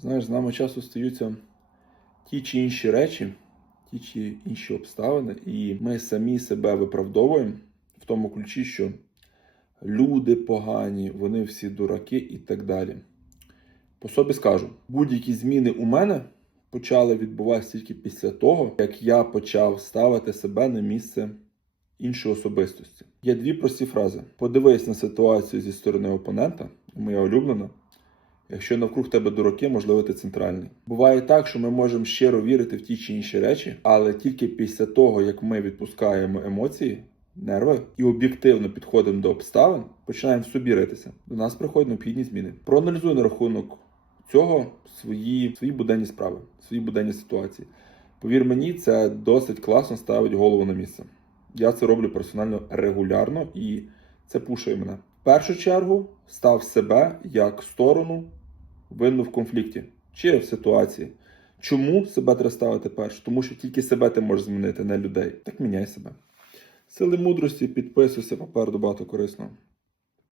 Знаєш, з нами часто стаються ті чи інші речі, ті чи інші обставини, і ми самі себе виправдовуємо в тому ключі, що люди погані, вони всі дураки і так далі. По собі скажу, будь-які зміни у мене почали відбуватися тільки після того, як я почав ставити себе на місце іншої особистості. Є дві прості фрази: подивись на ситуацію зі сторони опонента, моя улюблена. Якщо навкруг тебе дураки, можливо, ти центральний. Буває так, що ми можемо щиро вірити в ті чи інші речі, але тільки після того, як ми відпускаємо емоції, нерви і об'єктивно підходимо до обставин, починаємо в собі ритися. До нас приходять необхідні зміни. Проаналізуй на рахунок цього свої, свої буденні справи, свої буденні ситуації. Повір мені, це досить класно ставить голову на місце. Я це роблю персонально регулярно і це пушує мене. В першу чергу став себе як сторону винну в конфлікті чи в ситуації. Чому себе треба ставити перш? Тому що тільки себе ти можеш змінити, не людей. Так міняй себе. Сили мудрості, підписуйся попереду багато корисного.